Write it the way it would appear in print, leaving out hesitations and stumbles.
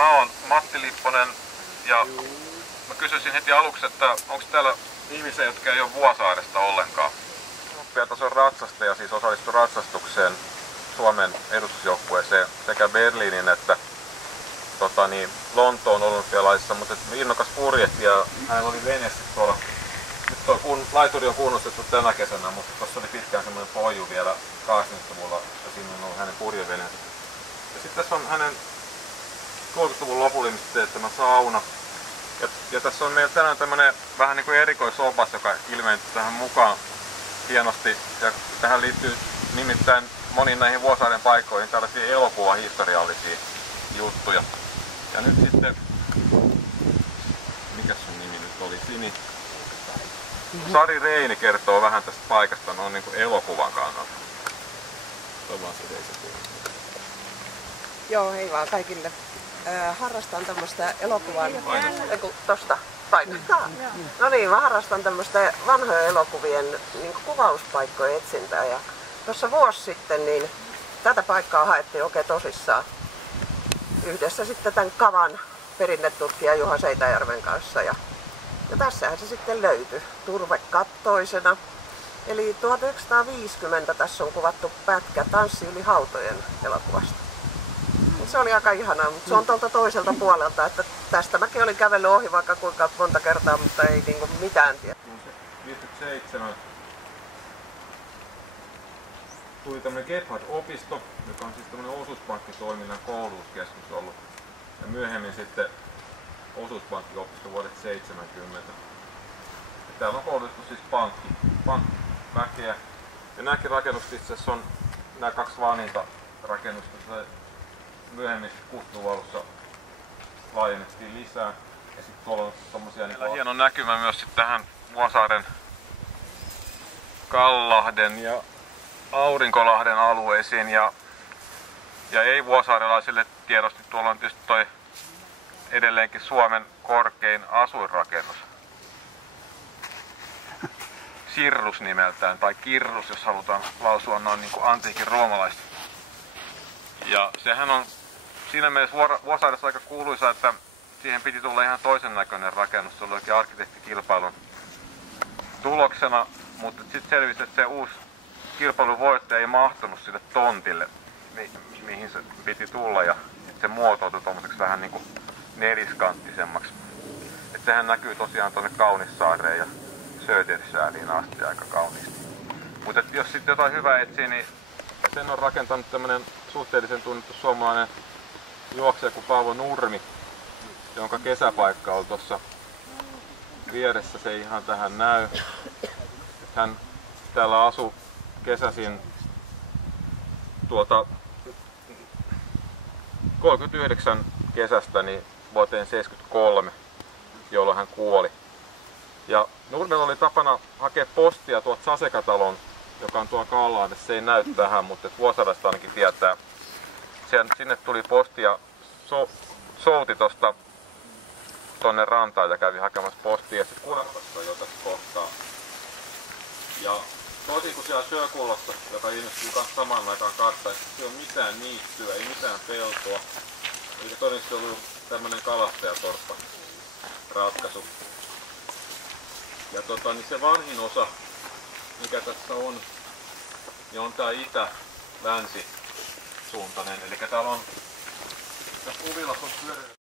Mä oon Matti Lipponen ja mä kysyisin heti aluksi, että onko täällä ihmisiä, jotka ei ole Vuosaaresta ollenkaan? Olympiatason ratsastaja siis osallistui ratsastukseen Suomen edustusjoukkueeseen sekä Berliinin että Lontoon olympialaisissa, mutta innokas purjehtija. Hänellä oli vene tuolla. Nyt laituri on kunnostettu tänä kesänä, mutta tuossa oli pitkään semmoinen poju vielä 80-luvulla ja siinä on ollut hänen purjeveneensä. Ja sitten tässä on hänen 30-luvun lopulla teettämä sauna. Ja tässä on meillä tänään tämmönen vähän niin kuin erikoisopas, joka ilmeisesti tähän mukaan hienosti. Ja tähän liittyy nimittäin moniin näihin Vuosaaren paikkoihin tällaisia elokuvahistoriallisia juttuja. Ja nyt sitten, mikä sun nimi nyt oli? Sini? Sari Reini kertoo vähän tästä paikasta noin niin kuin elokuvan kannalta. Joo, hei vaan kaikille. Harrastan tämmöistä elokuvan... Tosta paikasta. No niin, mä harrastan tämmöistä vanhojen elokuvien niin kuvauspaikkojen etsintää. Ja tuossa vuosi sitten niin tätä paikkaa haettiin oikein tosissaan. Yhdessä sitten tämän Kavan perinnetutkija Juha Seitäjärven kanssa. Ja tässähän se sitten löytyi turvekattoisena. Eli 1950 tässä on kuvattu pätkä Tanssi yli hautojen elokuvasta. Se oli aika ihanaa, mutta se on tuolta toiselta puolelta, että tästä mäkin olin kävellyt ohi vaikka kuinka monta kertaa, mutta ei niinku mitään tiedä. 57 tuli tämmönen Gebhard-opisto, joka on siis tämmönen osuuspankkitoiminnan koulutuskeskus ollut. Ja myöhemmin sitten osuuspankkiopisto vuodet 70. Ja täällä on koulutettu siis pankkiväkeä. Ja nämäkin rakennukset itse asiassa on nämä kaksi vanhinta rakennusta. Myöhemmin 60-luvun alussa laajennettiin lisää. Ja sitten tuolla on tommosia hieno näkymä myös sitten tähän Vuosaaren Kallahden ja Aurinkolahden alueisiin. Ja ei vuosaarelaisille tiedosti, tuolla on tietysti toi edelleenkin Suomen korkein asuinrakennus. Sirrus nimeltään, tai Kirrus, jos halutaan lausua noin niin kuin antiikin roomalaista. Ja sehän on siinä mielessä Vuosaaressa aika kuuluisa, että siihen piti tulla ihan toisen näköinen rakennus. Se oli oikein arkkitehtikilpailun tuloksena, mutta sitten selvisi, että se uusi kilpailun voittaja ei mahtunut sille tontille, mihin se piti tulla, ja se muotoutui tommoseksi vähän niin kuin neliskanttisemmaksi. Et sehän näkyy tosiaan tuonne Kaunissaareen ja Södersäliin asti aika kauniisti. Mutta jos sitten jotain hyvää etsii, niin sen on rakentanut tämmönen suhteellisen tunnettu suomalainen juoksija kuin Paavo Nurmi, jonka kesäpaikka on tuossa vieressä, se ei ihan tähän näy. Hän täällä asui kesäisin 39 kesästä niin vuoteen 73, jolloin hän kuoli. Ja Nurmella oli tapana hakea postia tuolta Sasekatalon, joka on tuolla Kallahdessa. Se ei näy tähän, mutta Vuosaaresta ainakin tietää. Sinne tuli posti ja souti tonne rantaan ja kävi hakemassa postia ja sitten Kunakasta jo tässä kohtaa. Ja toisin kuin siellä Sjökullassa, joka ilmestyi myös samaan aikaan karttaissa, ei ole mitään niittyä, ei mitään peltoa. Eli todennäköisesti oli tämmönen kalastajatorppa ratkaisu. Ja niin se vanhin osa, mikä tässä on, niin on tää itä-länsi suuntainen. Eli täällä on, tässä Uvilassa on pyörinyt